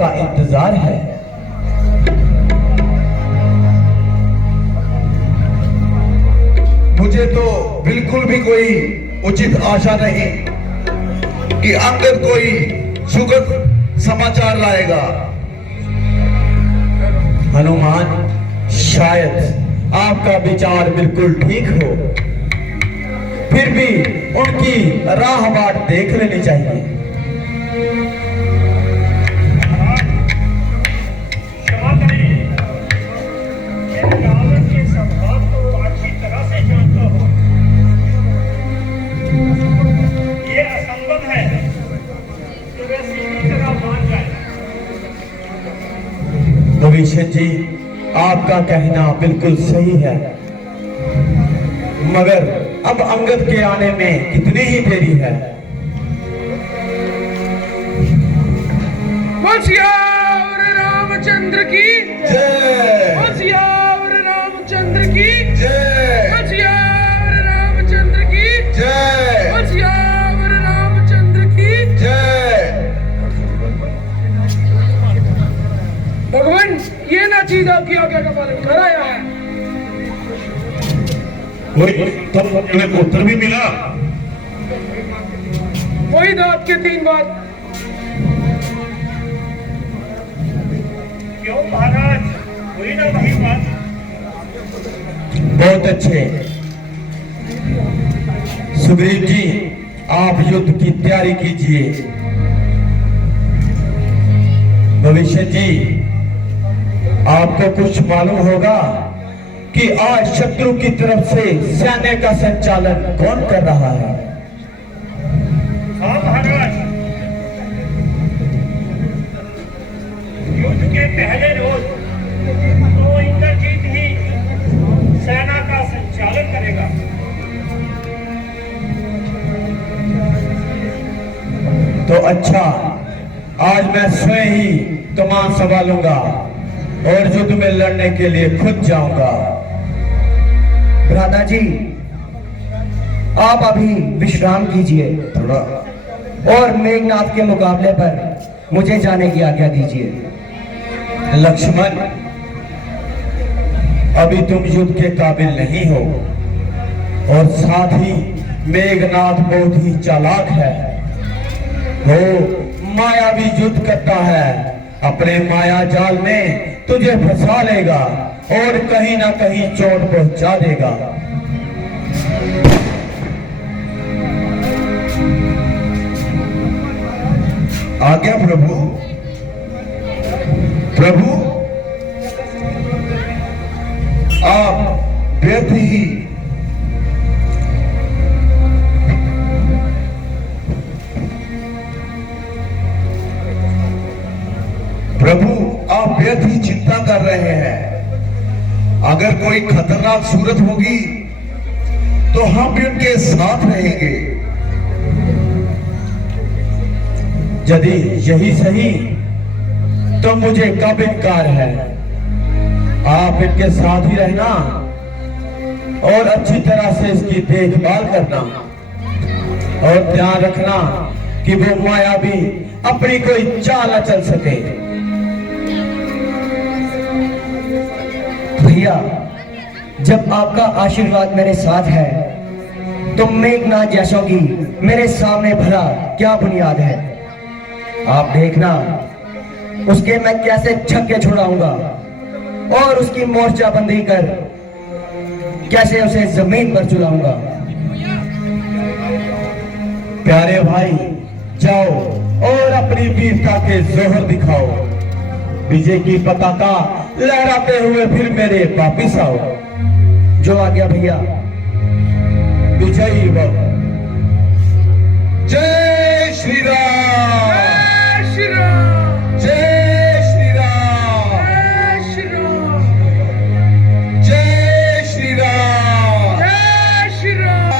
का इंतजार है। मुझे तो बिल्कुल भी कोई उचित आशा नहीं कि अंगद कोई सुखद समाचार लाएगा। हनुमान, शायद आपका विचार बिल्कुल ठीक हो, फिर भी उनकी राह बाट देख लेनी चाहिए। क्षमा करें, यह रावण के स्वभाव को अच्छी तरह से जानता हो। ये असंभव है कि वह सीधी तरह मान जाए। भविष्य जी, आपका कहना बिल्कुल सही है, मगर अब अंगद के आने में कितनी ही देरी है। सियावर रामचंद्र की जय, सियावर रामचंद्र की जय, सियावर रामचंद्र की जय, सियावर रामचंद्र की जय। भगवान, ये ना चीज आपकी आज्ञा का पालन कराया है। तुम्हें उत्तर भी मिला? वही दांत के 3 बात। क्यों महाराज, हुई ना वही बात? बहुत अच्छे सुग्रीव जी, आप युद्ध की तैयारी कीजिए। भविष्य जी, आपको कुछ मालूम होगा कि आज शत्रु की तरफ से सैन्य का संचालन कौन कर रहा है? हाँ महाराज, युद्ध के पहले रोज तो इंद्रजीत ही सेना का संचालन करेगा। तो अच्छा, आज मैं स्वयं ही कमान संभालूंगा और युद्ध में लड़ने के लिए खुद जाऊंगा। भ्राता जी, आप अभी विश्राम कीजिए थोड़ा। और मेघनाथ के मुकाबले पर मुझे जाने की आज्ञा दीजिए। लक्ष्मण, अभी तुम युद्ध के काबिल नहीं हो, और साथ ही मेघनाथ बहुत ही चालाक है। वो मायावी युद्ध करता है, अपने माया जाल में तुझे फंसा लेगा और कहीं ना कहीं चोट पहुंचा देगा। आज्ञा प्रभु। प्रभु, आप व्यर्थ ही आप व्यर्थ ही चिंता कर रहे हैं। अगर कोई खतरनाक सूरत होगी तो हम भी उनके साथ रहेंगे। यदि यही सही तो मुझे कब इनकार है। आप इनके साथ ही रहना और अच्छी तरह से इसकी देखभाल करना, और ध्यान रखना कि वो मायावी अपनी कोई चाल न चल सके। भैया, जब आपका आशीर्वाद मेरे साथ है तो मेघनाथ जैसों की मेरे सामने भला क्या बुनियाद है। आप देखना उसके मैं कैसे छक्के छुड़ाऊंगा और उसकी मोर्चाबंदी कर कैसे उसे जमीन पर चुराऊंगा। प्यारे भाई, जाओ और अपनी वीरता के जोहर दिखाओ। विजय की पताका लहराते हुए फिर मेरे वापिस आओ। जो आ गया भैया। विजयी भव। जय श्री राम। जय श्री राम। जय श्री राम। जय श्री राम। जय श्री राम। जय श्री राम।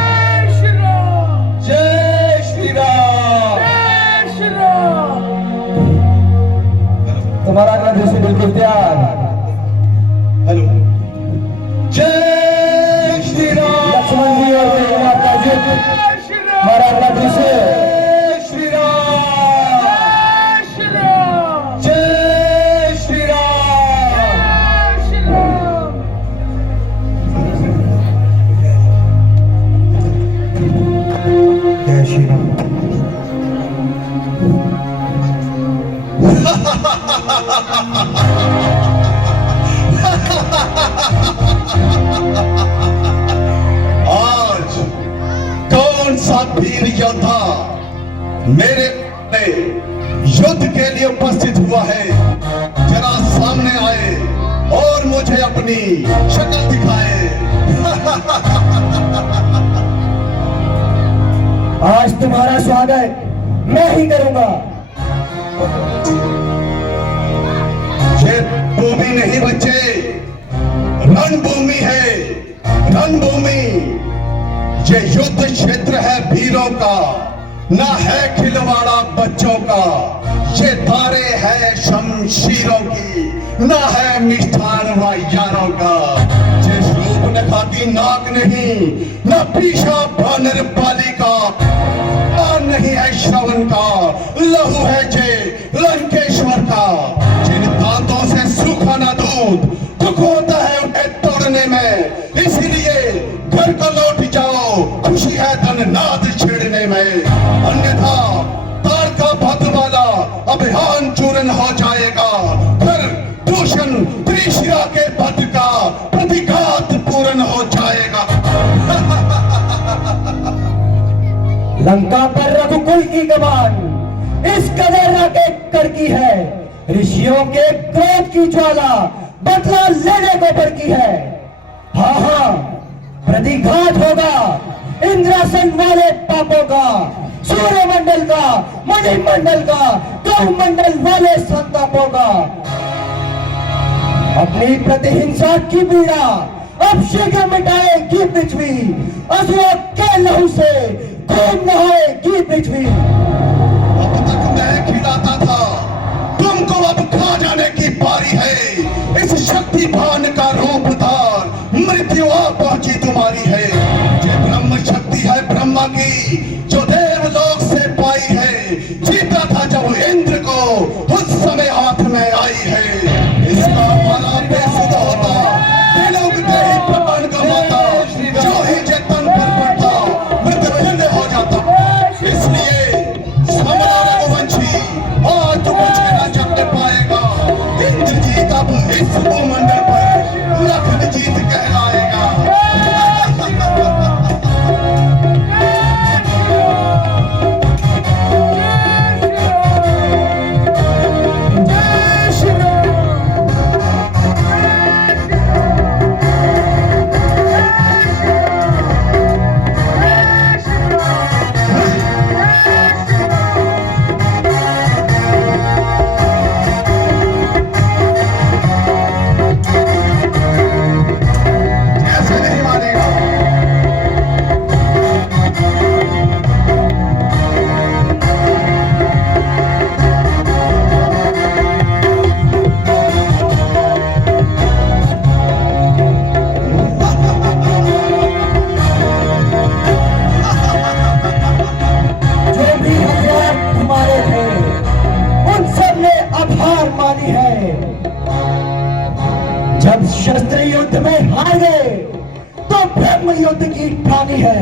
जय श्री राम। जय श्री राम। जय श्री राम। तुम्हारा अगला दृश्य बिल्कुल तैयार। हेलो। जय श्री राम। लक्ष्मण जी और मेघनाथ का युद्ध। जय श्री राम। हमारा अगला दृश्य। जय श्री राम। जय श्री राम। आज कौन सा वीर योद्धा मेरे युद्ध के लिए उपस्थित हुआ है, जरा सामने आए और मुझे अपनी शक्ल दिखाए। आज तुम्हारा स्वागत मैं ही करूंगा। ये भूमि नहीं बच्चे, रणभूमि है, रणभूमि। ये युद्ध क्षेत्र है वीरों का, ना है खिलवाड़ा बच्चों का। ये धारे है शमशीरों की, ना है मिष्ठान व यारों का। ये रूप नखा की नाक नहीं, ना पीछा बानर पाली का। और नहीं है श्रवण का, लहू है जे लंकेश्वर का। जिन दांतों से सूखा ना दूध, दुख होता है उन्हें तोड़ने में। इसीलिए घर को लौट जाओ, खुशी है धननाद छेड़ने में। अन्यथा तार का भद वाला अभियान चूरन हो जाएगा। फिर दूषण त्रिशिरा के भद का प्रतिघात पूर्ण हो जाएगा। लंका पर रघुकुल की कमान इस कदर राकेट कड़की है। ऋषियों के क्रोध की ज्वाला बदला लेने को बढ़की है। हाँ हाँ, प्रतिघात होगा इंद्रासन वाले पापों का, सूर्यमंडल का, मणिमंडल का, गौमंडल वाले संतापों का। अपनी प्रतिहिंसा की पीड़ा अब शीघ्र मिटाएगी पृथ्वी। असुरों के लहू से खून नहाएगी पृथ्वी। अब तक मैं खिलाता था, तुमको अब खा जाने की बारी है। इस शक्तिवान का रूप धार मृत्यु आ पहुंची तुम्हारी है। ये ब्रह्म शक्ति है ब्रह्मा की, जो देवलोक से पाई है। जीता था जब इंद्र को, उस समय हाथ में आई है। इसका माला बेसुध होता, बिलुगते ही प्राण गंवाता। जो ही चेतन पर पड़ता, मृत पिंड हो जाता। इसलिए समरा रघुवंशी, आज तू मुझे न जग पाएगा। इंद्रजीत अब इस भूमंडल पर लखन जीत कहलाएगा। ऐसे नहीं मानेगा। जो भी हथियार तुम्हारे थे, उन सब ने अब हार मानी है। जब शस्त्र युद्ध में हार गए, तो ब्रह्म युद्ध की ठानी है।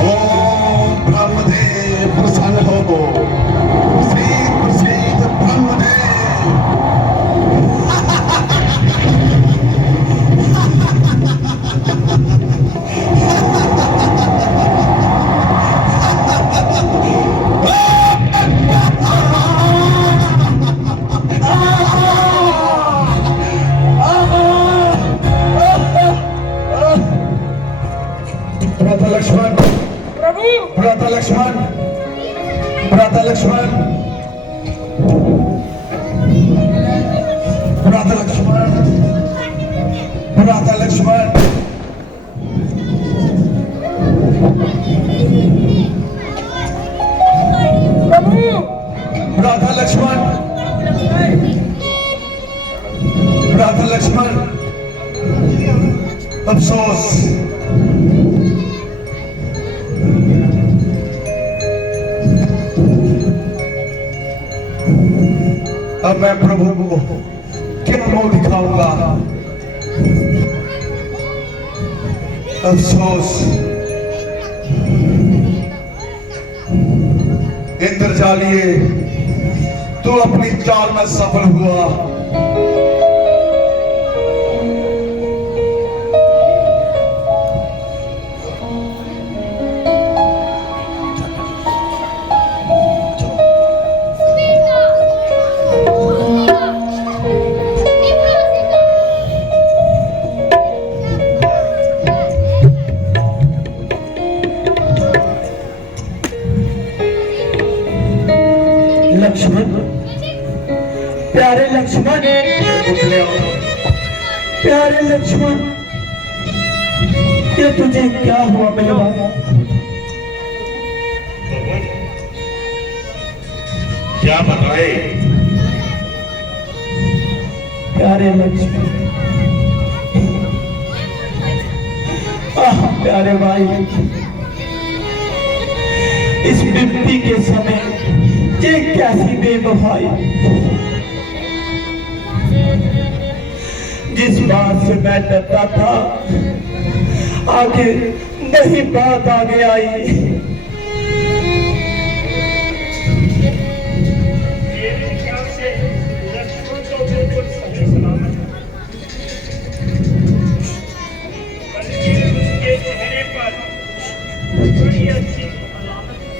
ओम ब्रह्मदेव प्रसन्न हो। प्रसीद प्रसीद ब्रह्मदेव। भ्राता लक्ष्मण, प्रभु भ्राता लक्ष्मण, भ्राता लक्ष्मण, भ्राता लक्ष्मण, भ्राता लक्ष्मण। प्रभु भ्राता लक्ष्मण, भ्राता लक्ष्मण, अफसोस। अब मैं प्रभु को क्या मुंह दिखाऊंगा। अफसोस, इंद्रजालिए तू अपनी चाल में सफल हुआ। लक्ष्मण, प्यारे लक्ष्मण, प्यारे लक्ष्मण, ये तुझे क्या हुआ मेरे बाबा? भगवान क्या बताए? प्यारे लक्ष्मण, प्यारे भाई, इस विपत्ति के समय ये कैसी बेवफाई, जिस बात से मैं डरता था आखिर वही बात आगे आई। मेरे ख्याल से लक्ष्मण तो बिल्कुल सही सलामत है, बल्कि उसके चेहरे पर बड़ी अच्छी अलामत है।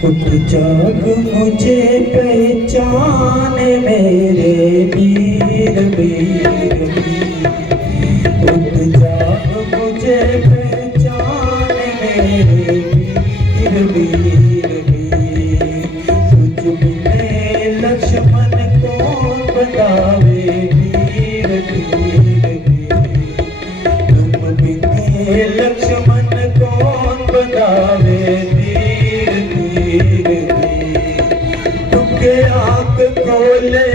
उठ जाग मुझे पहचान मेरे वीर वीर वीर। उठ जाग मुझे पहचान मेरे वीर वीर वीर। तुझ बिने लक्ष्मण कौन बतावे वीर वीर वीर। तुम बिने लक्ष्मण कौन बतावे आंख खोले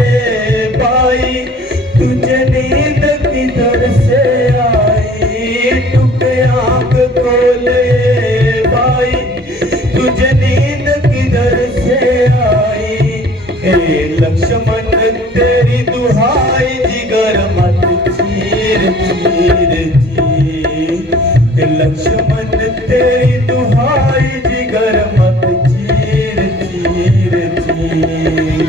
भाई, तुझे नींद किधर से आई। टुके आंख खोले भाई, तुझे नींद किधर से आई। ए लक्ष्मण तेरी दुहाई जिगर मत चीर चीर चीर। लक्ष्मण तेरी दुहाई जिगर मत चीर चीर चीर।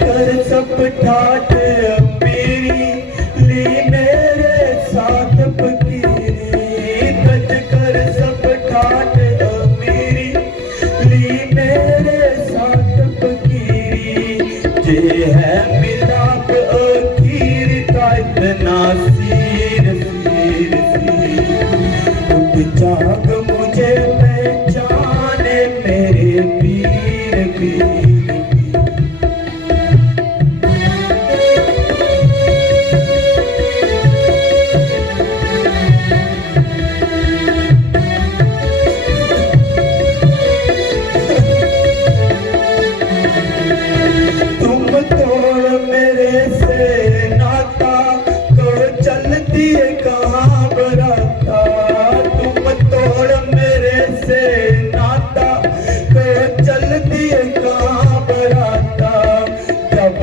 कर सब ठाठ मेरी ली मेरे साथ फकीरी। तज कर सब ठाठ मेरी ली मेरे साथ फकीरी। जे है मिलाप अखीर का इतना सीर सीर सीर। उठ जाग मुझे पहचाने मेरे वीर वीर।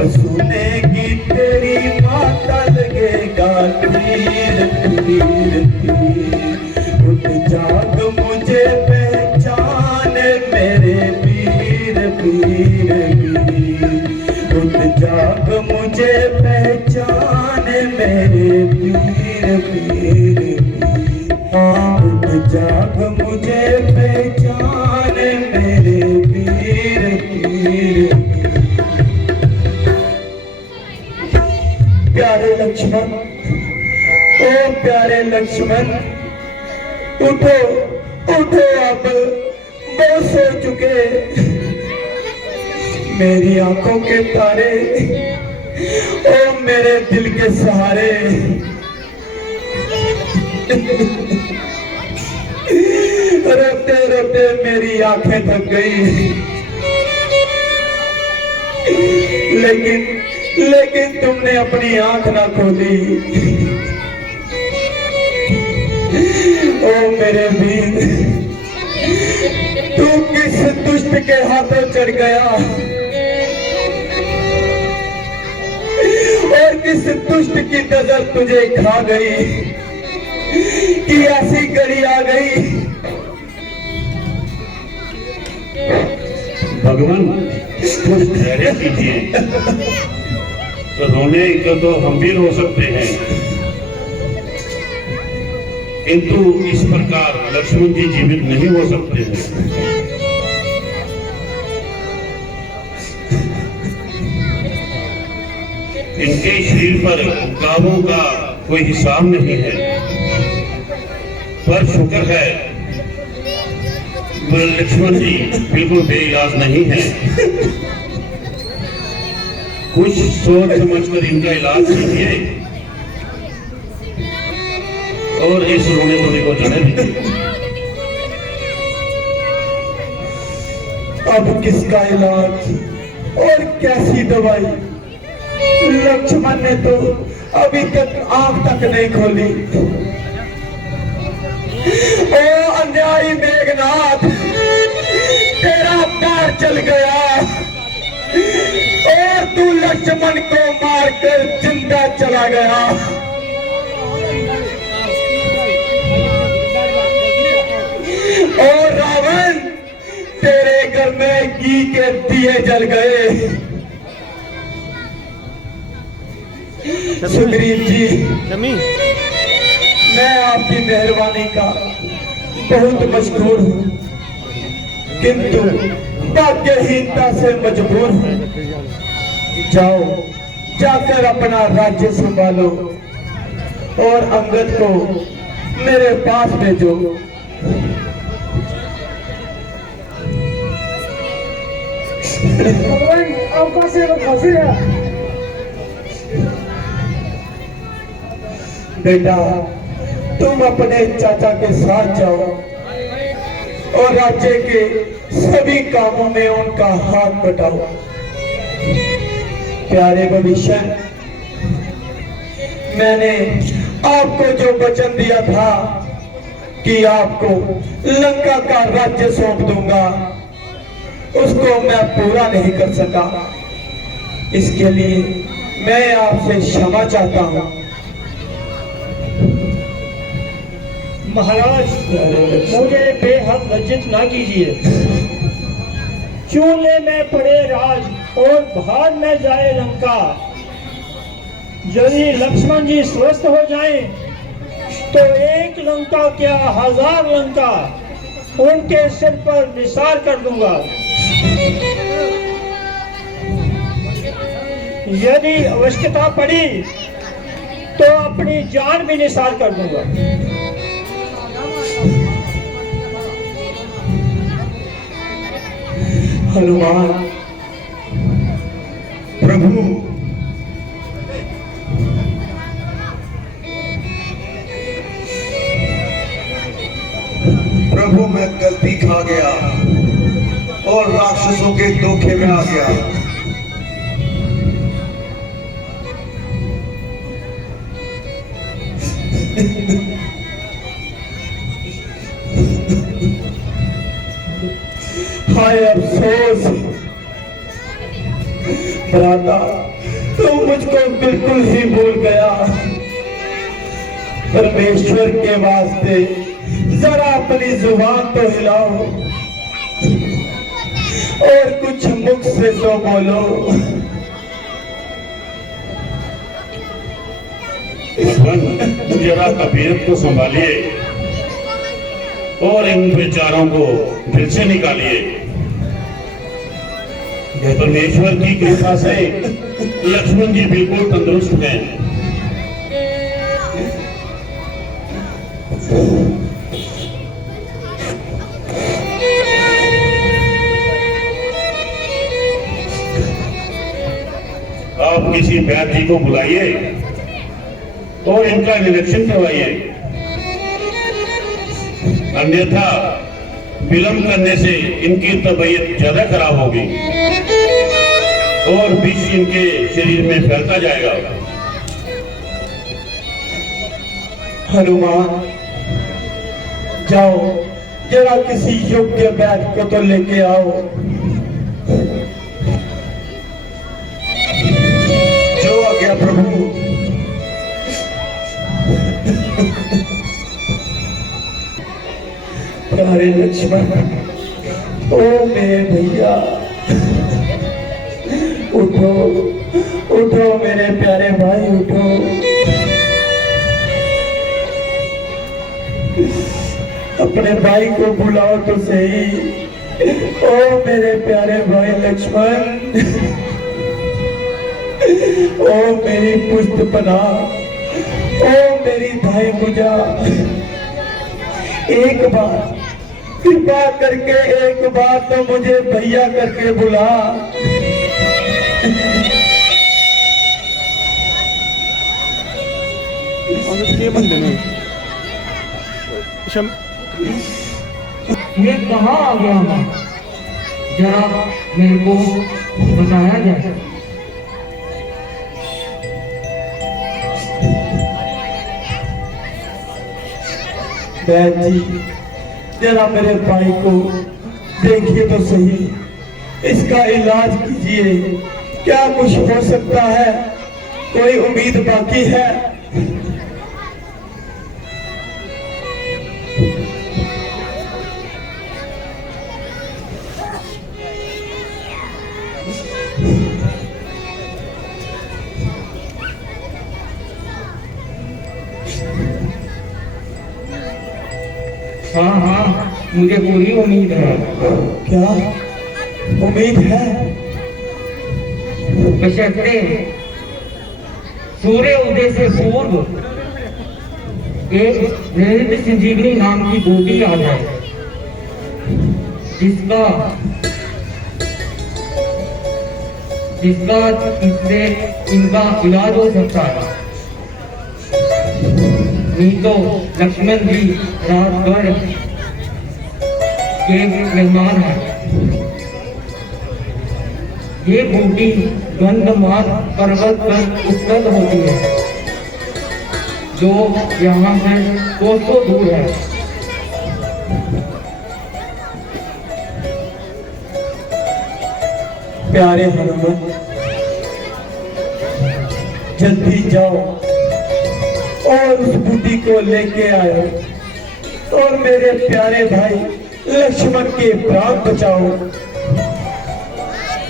सुनेगी तेरी माता लगेगा तीर तीर तीर। उठ जाग मुझे पहचाने मेरे वीर वीर वीर। उठ जाग मुझे पहचाने मेरे वीर वीर वीर। उठ जाग मुझे पहचाने मेरे वीर वीर। प्यारे लक्ष्मण, ओ प्यारे लक्ष्मण, उठो उठो, अब बहुत सो चुके। मेरी आंखों के तारे, ओ मेरे दिल के सहारे। रोते रोते मेरी आंखें थक गई, लेकिन तुमने अपनी आंख ना खोली। ओ मेरे वीर, किस दुष्ट के हाथों चढ़ गया और किस दुष्ट की नजर तुझे खा गई कि ऐसी घड़ी आ गई। भगवान कुछ धैर्य कीजिए। रोने को तो हम भी रो सकते हैं, किंतु इस प्रकार लक्ष्मण जी जीवित नहीं हो सकते हैं। इनके शरीर पर घावों का कोई हिसाब नहीं है, पर शुक्र है मेरे लक्ष्मण जी बिल्कुल बेइलाज नहीं है। कुछ सोच समझकर इनका इलाज कीजिए और इस रोने धोने को जाने दीजिए। अब किसका इलाज और कैसी दवाई? लक्ष्मण ने तो अभी तक आंख तक नहीं खोली। ओ अन्यायी मेघनाथ, तेरा पैर चल गया और तू लक्ष्मण को मारकर जिंदा चला गया। और रावण, तेरे घर में घी के दिए जल गए। सुग्रीव जी, मैं आपकी मेहरबानी का बहुत मशहूर हूँ, किंतु भाग्यहीनता से मजबूर हूँ। जाओ, जाकर अपना राज्य संभालो और अंगद को मेरे पास भेजो। भगवान आपका सेवक हाजिर है। बेटा, तुम अपने चाचा के साथ जाओ और राज्य के सभी कामों में उनका हाथ बटाओ। प्यारे भविष्य, मैंने आपको जो वचन दिया था कि आपको लंका का राज्य सौंप दूंगा, उसको मैं पूरा नहीं कर सका। इसके लिए मैं आपसे क्षमा चाहता हूँ। महाराज, मुझे बेहद लज्जित ना कीजिए। चूल्हे में पड़े राज और भाग में जाए लंका। यदि लक्ष्मण जी स्वस्थ हो जाएं, तो एक लंका क्या 1000 लंका उनके सिर पर निसार कर दूंगा। यदि आवश्यकता पड़ी तो अपनी जान भी निसार कर दूंगा। हनुमान, प्रभु, प्रभु मैं गलती खा गया और राक्षसों के धोखे में आ गया। हाय अफसोस भ्राता, तुम मुझको बिल्कुल ही भूल गया। परमेश्वर के वास्ते जरा अपनी जुबान तो हिलाओ और कुछ मुख से तो बोलो। जरा तबीयत को संभालिए और इन बेचारों को दिल से निकालिए। परमेश्वर की कृपा से लक्ष्मण जी बिल्कुल तंदुरुस्त हैं। आप किसी वैद्य जी को बुलाइए और इनका निरीक्षण करवाइए, अन्यथा विलंब करने से इनकी तबीयत ज्यादा खराब होगी और विष इनके शरीर में फैलता जाएगा। हनुमान, जाओ जरा किसी योग्य बैठ को तो लेके आओ। जो आ गया प्रभु। प्यारे लक्ष्मण, ओ मेरे भैया, उठो उठो मेरे प्यारे भाई, उठो। अपने भाई को बुलाओ तो सही। ओ मेरे प्यारे भाई लक्ष्मण, ओ मेरी पुष्ट पना, ओ मेरी भाई पूजा, एक बार कृपा करके एक बार तो मुझे भैया करके बुला। ये कहाँ आ गया मैं? जरा मेरे को बताया जाए। बहन जी, जरा मेरे भाई को देखिए तो सही, इसका इलाज कीजिए। क्या कुछ हो सकता है? कोई उम्मीद बाकी है? हाँ हाँ, मुझे पूरी उम्मीद है। क्या उम्मीद है? बशर्ते सूर्य उदय से पूर्व एक ललित संजीवनी नाम की बूटी आ जाए, जिसका इससे इनका इलाज हो सकता है। नहीं तो लक्ष्मण जी रात भर के मेहमान हैं। ये बूटी गंधमार्ग पर्वत पर उत्पन्न होती है, जो यहाँ से कोसों दूर है। प्यारे हनुमान, जल्दी जाओ और उस बूटी को लेके आयो और मेरे प्यारे भाई लक्ष्मण के प्राण बचाओ।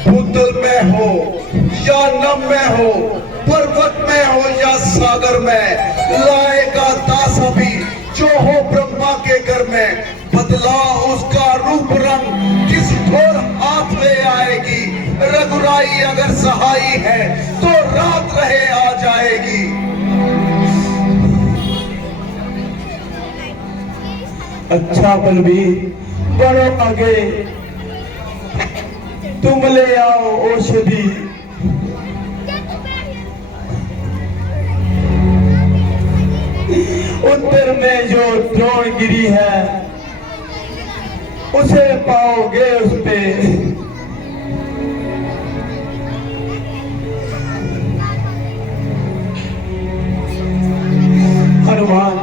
भूतल में हो या नभ में हो, पर्वत में हो या सागर में, लाएगा दास अभी जो हो ब्रह्मा के घर में। बदला उसका रूप रंग किस ठोर हाथ में आएगी, रघुराई अगर सहाई है तो रात रहे आ जाएगी। अच्छा बलबीर, बढ़ो आगे, तुम ले आओ औषधि। उत्तर में जो द्रोणगिरी है, उसे पाओगे उस पे। हनुमान,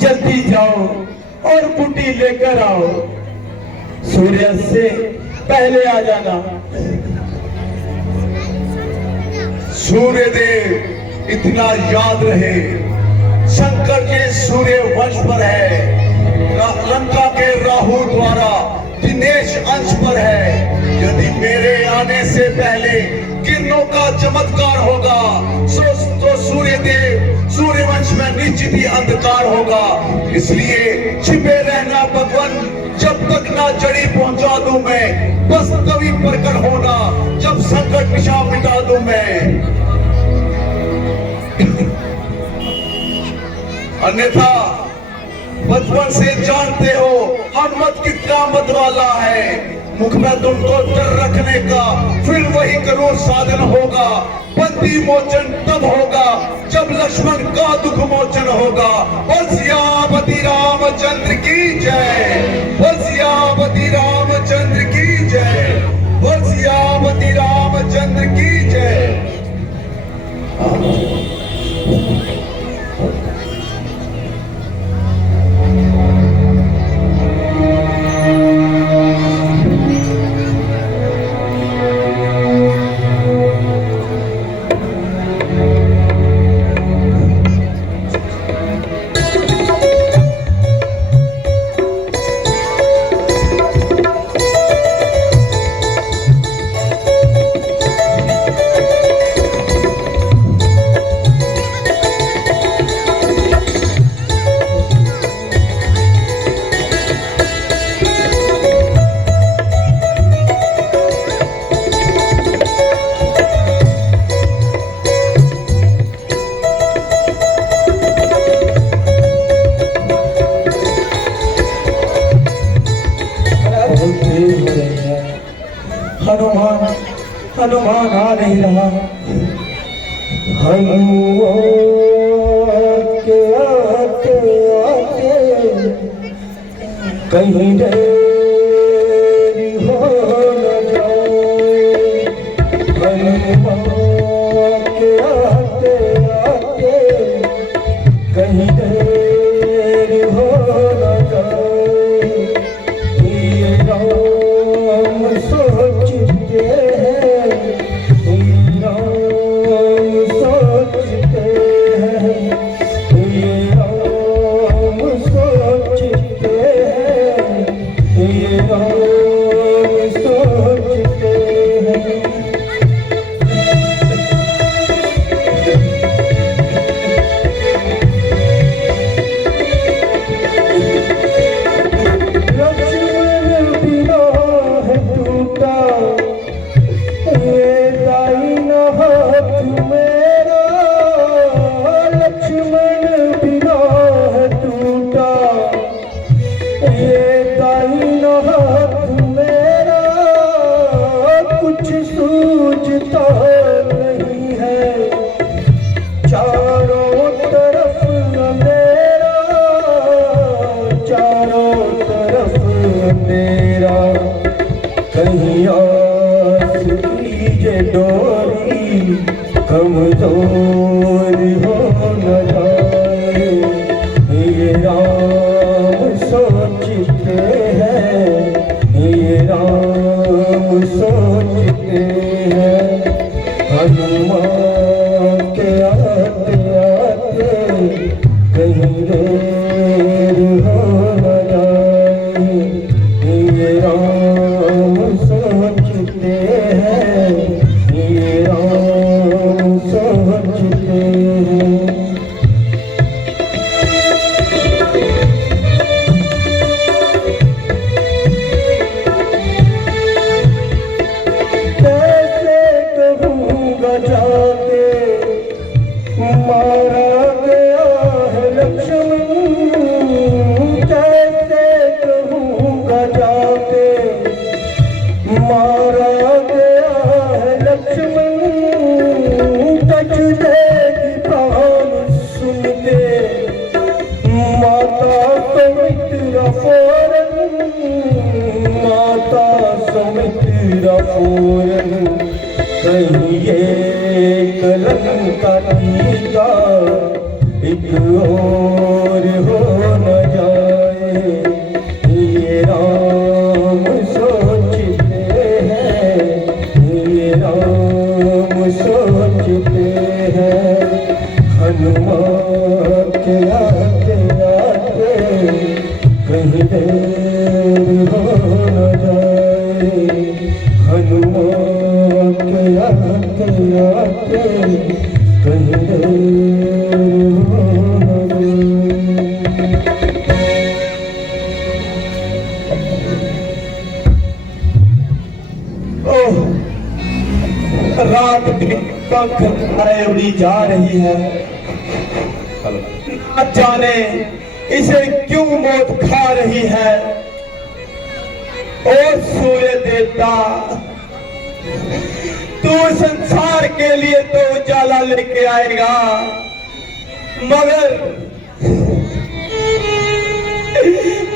जल्दी जाओ और बूटी लेकर आओ। सूर्य से पहले आ जाना। सूर्यदेव इतना याद रहे, शंकर के सूर्य वंश पर है, लंका के राहु द्वारा दिनेश अंश पर है। यदि मेरे आने से पहले किरणों का चमत्कार होगा तो सूर्यदेव सूर्यवंश में निश्चित ही अंधकार होगा। इसलिए छिपे रहना भगवान, जब तक ना जड़ी पहुंचा दूं मैं। बस तभी प्रकट होना जब संकट निशा मिटा दूं मैं। अन्यथा बचपन से जानते हो हनुमत कितना मत वाला है। मुख में तुमको डर रखने का फिर वही करोड़ साधन होगा। बंदी मोचन तब होगा जब लक्ष्मण का दुख मोचन होगा। बोल सियापति रामचंद्र की जय, बोल सियापति रामचंद्र की जय, बोल सियापति रामचंद्र की जय। अनुमान आ नहीं रहा। हनुमान के आते आते कहीं देरी हो न जाए। हनुमान के आते आते कहीं देरी हो न जाए। ये राम सोचते हैं, ये राम सोचते हैं, ये राम सोचते हैं, ये राम सोचते हैं। लक्ष्मण बिना है टूटा ये दाहिना हाथ मेरा। लक्ष्मण बिना है टूटा ये दाहिना हाथ मेरा। कुछ सूझता नहीं है, चारों तरफ अंधेरा, चारों तरफ अंधेरा। कहीं आस कीजे डोरी कमजोर हो न जाए। ये राम सोचते हैं, ये राम सोचते हैं। हनुमान के आते आते कहीं देर हो न जाए। ये राम सोचते हैं, ये राम सोचते हैं। कैसे कहूँगा जाके मारा गया है लक्ष्मण। कैसे कहूँगा जाके मारा गया है लक्ष्मण। कच देगी प्राण सुन के माता समित्रा फौरन, माता समित्रा फौरन। कहीं ये कलंका टीका एक और हो न जाए। ये राम सोचते हैं, ये राम सोचते हैं। हनुमान के आते आते कहीं देर हो न जाए। हनुमान के आते आते कहीं देर हो न जाए। ओह, रात की पंख आए उड़ी जा रही है। न जाने इसे क्यों मौत खा रही है। ओ सूर्य देवता, तू संसार के लिए तो उजाला लेके आएगा,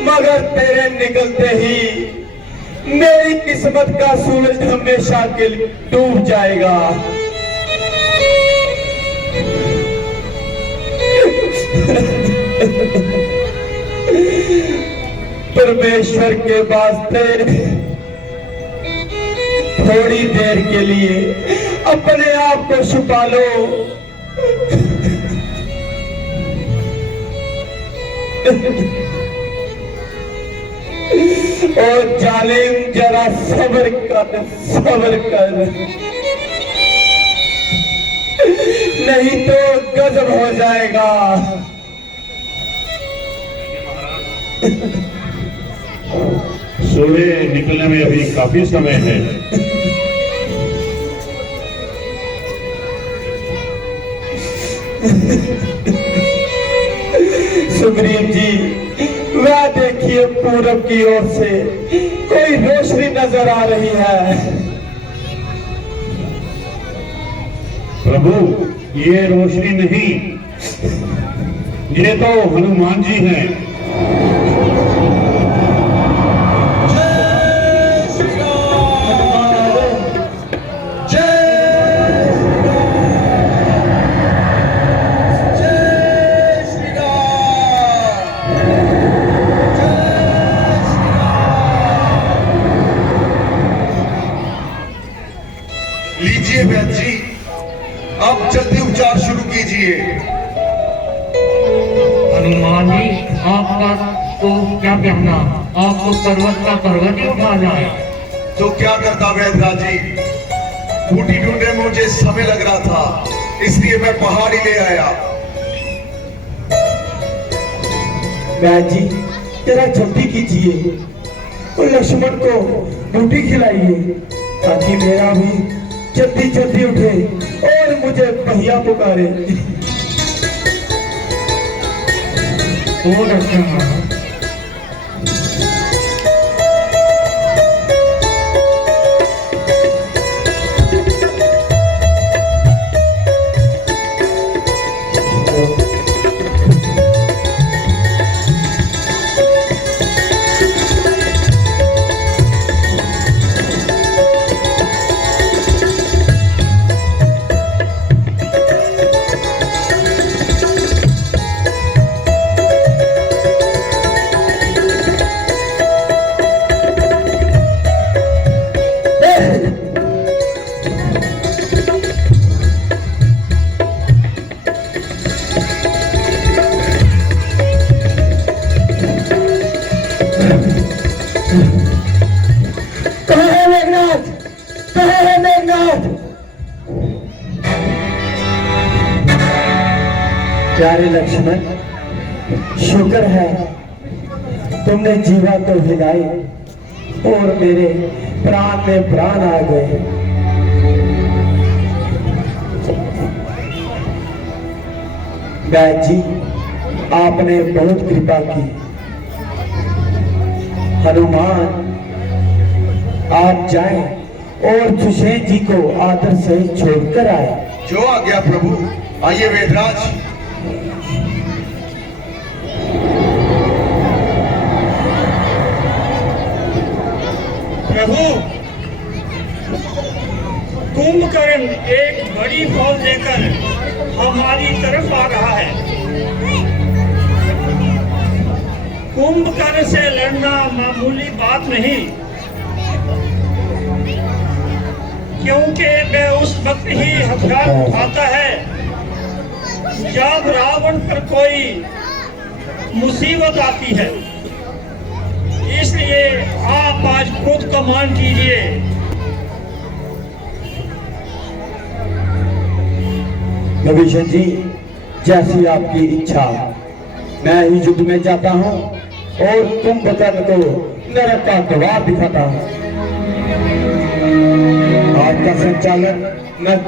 मगर तेरे निकलते ही मेरी किस्मत का सूरज हमेशा के लिए डूब जाएगा। परमेश्वर के वास्ते थोड़ी देर के लिए अपने आप को छुपा लो। और जालिम जरा सब्र कर, सब्र कर, नहीं तो गजब हो जाएगा। सूर्य निकलने में अभी काफी समय है। सुग्रीव जी, वह देखिए पूरब की ओर से कोई रोशनी नजर आ रही है। प्रभु, ये रोशनी नहीं, ये तो हनुमान जी हैं। लीजिए वैद्य जी, आप जल्दी उपचार शुरू कीजिए। हनुमान जी, आपका तो क्या कहना, आपको पर्वत का पर्वत ही उठा जाए। तो क्या करता वैद्यराज जी, बूटी ढूंढने में मुझे समय लग रहा था, इसलिए मैं पहाड़ ही ले आया। वैद्य जी, जरा जल्दी कीजिए और लक्ष्मण को रोटी खिलाइए ताकि मेरा भी जल्दी जल्दी उठे और मुझे भैया पुकारे। और अच्छा कहाँ है मेघनाथ? कहाँ है मेघनाथ? प्यारे लक्ष्मण, शुक्र है तुमने जीवा को हिलाई और मेरे प्राण में प्राण आ गए। वैद्य जी, आपने बहुत कृपा की। हनुमान, आप जाएं और सुषेण जी को आदर से छोड़कर आए। जो आ गया प्रभु, आइए वेदराज। प्रभु, कुंभकर्ण एक बड़ी फौज लेकर हमारी तरफ आ रहा है। कुंभकर्ण से लड़ना मामूली बात नहीं, क्योंकि वह उस वक्त ही हथियार उठाता है जब रावण पर कोई मुसीबत आती है। इसलिए आप आज खुद कमान कीजिए। विभीषण जी, जैसी आपकी इच्छा। मैं ही युद्ध में जाता हूँ और कुंभकर्ण को नरक का द्वार दिखाता हूँ। आज का संचालन मैं